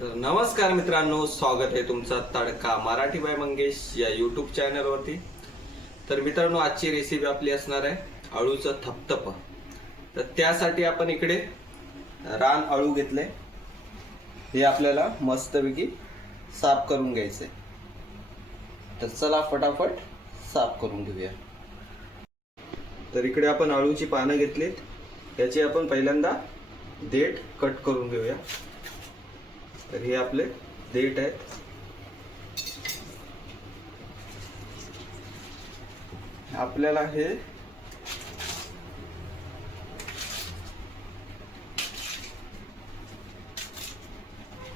तर नमस्कार मित्रांनो, स्वागत आहे तुमचा तडका मराठी बाय मंगेश या यूट्यूब चॅनलवरती। तर मित्रांनो, आजची रेसिपी आपली असणार आहे अळूचं थपथप। तर त्यासाठी आपण इकडे रान अळू घेतले, हे आपल्याला मस्तपैकी साफ करून घ्यायचे। तर चला फटाफट साफ करून घेऊया। तर इकडे आपण अळूची पानं घेतलीत, याची आपण पहिल्यांदा देठ कट करून घेऊया। तर हे आपले देठ आहेत। आपल्याला हे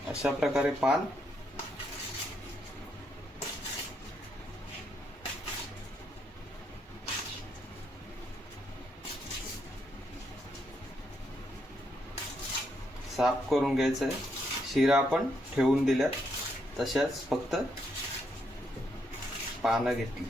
अशा प्रकारे पान साफ करून घ्यायचं आहे। शिरा आपण ठेवून दिल्यात, तशाच फक्त पानं घेतली।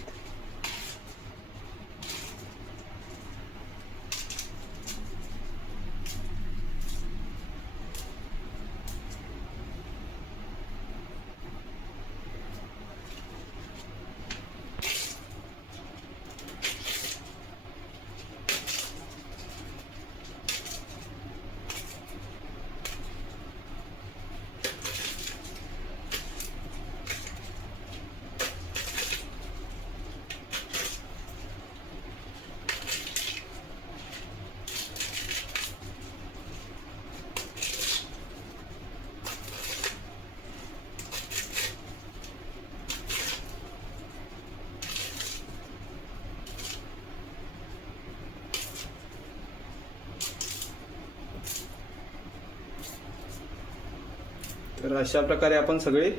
तर अशा प्रकारे आपण सगळे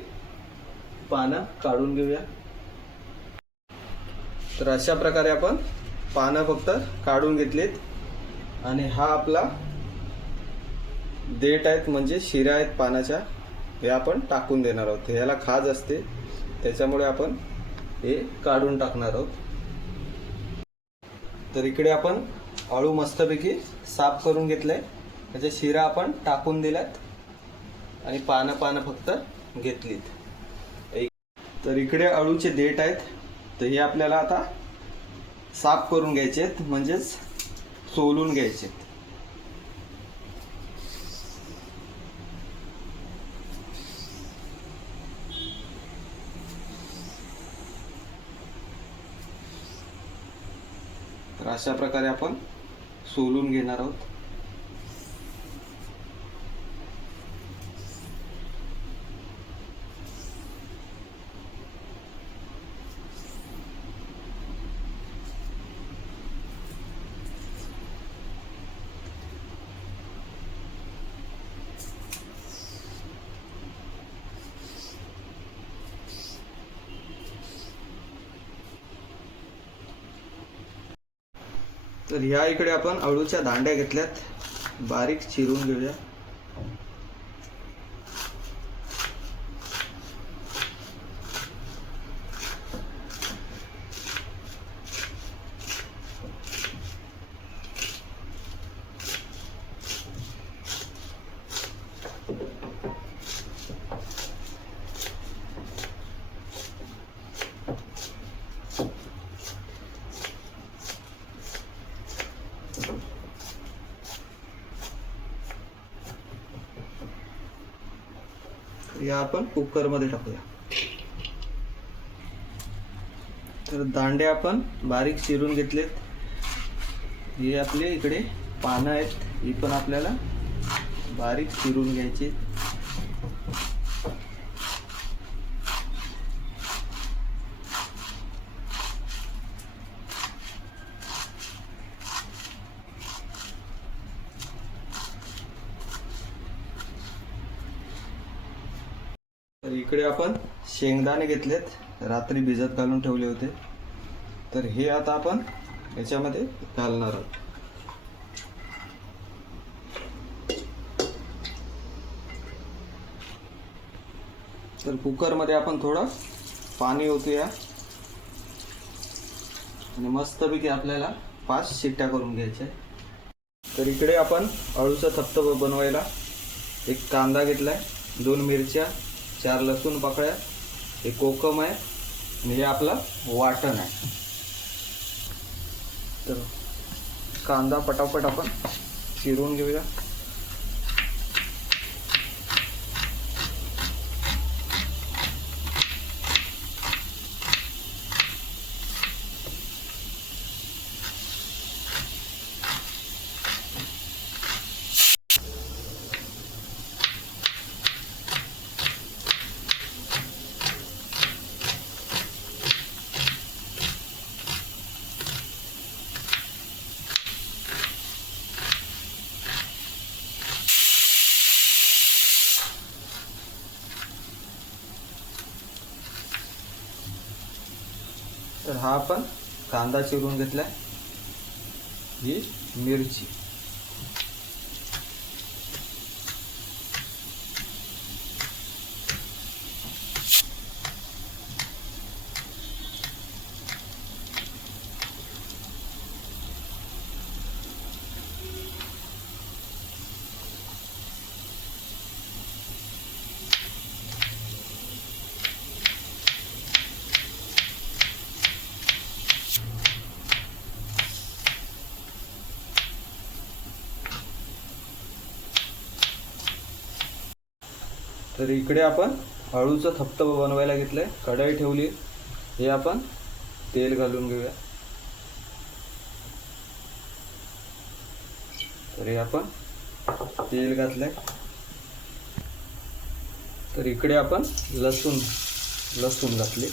पानं काढून घेऊया। तर अशा प्रकारे आपण पानं फक्त काढून घेतलीत आणि हा आपला देठ आहेत, म्हणजे शिरा आहेत पानाच्या, हे आपण टाकून देणार आहोत। याला खाज असते, त्याच्यामुळे आपण हे काढून टाकणार आहोत। तर इकडे आपण अळू मस्तपैकी साफ करून घेतले, त्याच्या शिरा आपण टाकून दिल्यात आणि पानं फक्त घेतलीत। तर इकडे अळूचे देठ आहेत, तर हे आपल्याला आता साफ करून घ्यायचे आहेत, म्हणजेच सोलून घ्यायचे। तर अशा प्रकारे आपण सोलून घेणार आहोत। तर ह्या इकडे आपण अळूच्या दांड्या घेतल्यात, बारीक चिरून घेऊया। या आपण कुकर मध्ये टाकूया। तर दांडे आपण बारीक चिरून घेतलेत, हे आपले इकडे पानं आहेत, ही पण आपल्याला बारीक चिरून घ्यायची। तर इकडे आपण शेंगदाणे घेतलेत, रात्री भिजत घालून ठेवले होते। तर हे आता आपण याच्यामध्ये घालणार आहोत। तर कुकर मध्ये आपण थोडं पाणी ओतूया आणि मस्तपैकी आपल्याला 5 शिट्ट्या करून घ्यायच्या। तर इकडे आपण अळूचा थपथप बनवायला एक कांदा घेतलाय, 2 मिरच्या, 4 लसूण पाकळ्या, हे कोकम आहे आणि हे आपलं वाटण आहे. तर कांदा पटापट आपण चिरून घेऊया. तर हा आपण कांदा चिरून घेतलाय. ही मिरची, तर इकडे आपण अळूचं थपथपं बनवायला घेतलंय. कढई ठेवली. हे आपण तेल घालून घेऊया. तर हे आपण तेल घातलंय. तर इकडे आपण लसूण घातले.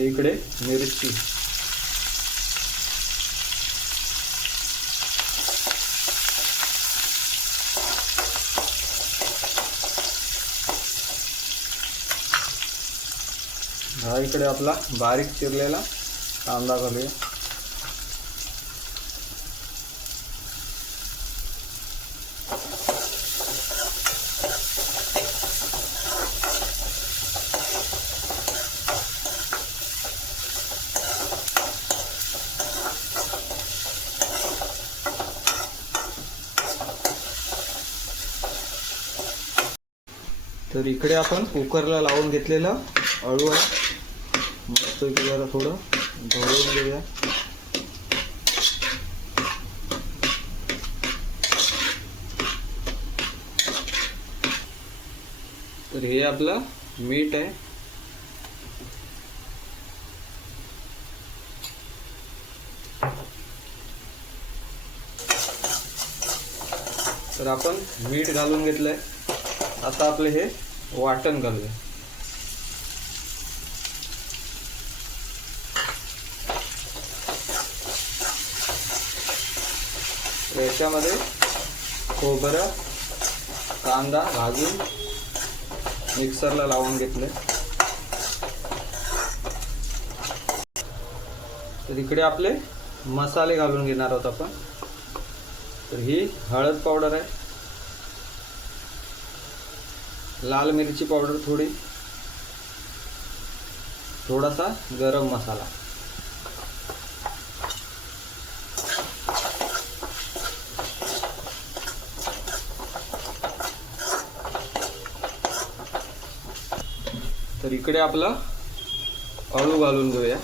इकडे मिरची, हा इकडे आपला बारीक चिरलेला कांदा घालूया. तर इकडे आपण कुकरला लावून घेतलेलं अळू आहे. मस्त जरा थोडं ढवळून घेऊया. तर हे आपलं मीठ आहे. तर आपण मीठ घालून घेतलंय. आता आपले हे वाटण घालूया. याच्यामध्ये खोबरं, कांदा भाजून मिक्सरला लावून घेतले. तर इकडे आपले मसाले घालून घेणार आहोत आपण. तर ही हळद पावडर आहे, लाल मिरची पावडर थोडी, थोडासा गरम मसाला, तर इकडे आपला अळू घालून घेऊया.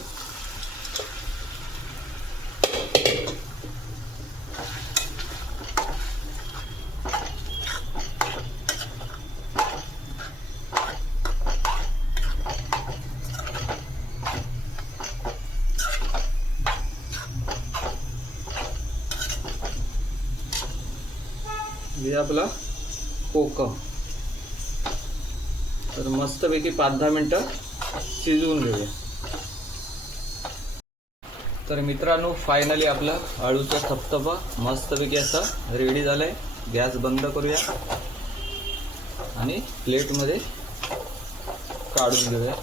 हे आपला कोकम. तर मस्तपैकी 5-10 मिनिटं शिजवून घेऊया. तर मित्रांनो, फायनली आपलं अळूचं थपथपं मस्तपैकी असं रेडी झालंय. गॅस बंद करूया आणि प्लेटमध्ये काढून घेऊया.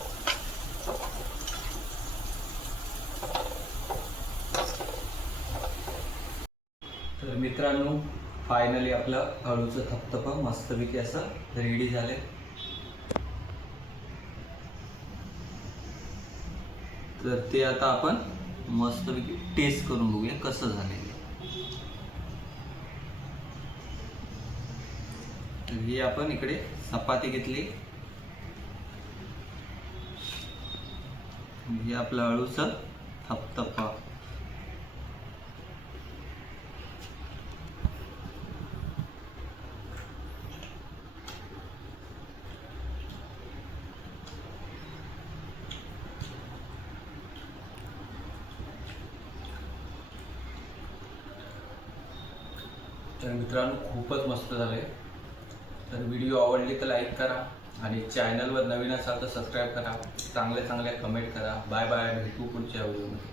तर मित्रांनो, फायनली आपलं अळूचं थपथपं मस्तपैकी असं रेडी झाले. तर ते आता आपण मस्तपैकी टेस्ट करून बघूया कसं झालेलं. तर ही आपण इकडे चपाती घेतली. हे आपलं अळूचं थपथपा. तर मित्रांनो खूपच मस्त झाले. तर व्हिडिओ आवडली तर लाईक करा आणि चॅनलवर नवीन असाल तर सबस्क्राईब करा. चांगल्या कमेंट करा. बाय बाय, भेटू पुढच्या व्हिडिओमध्ये.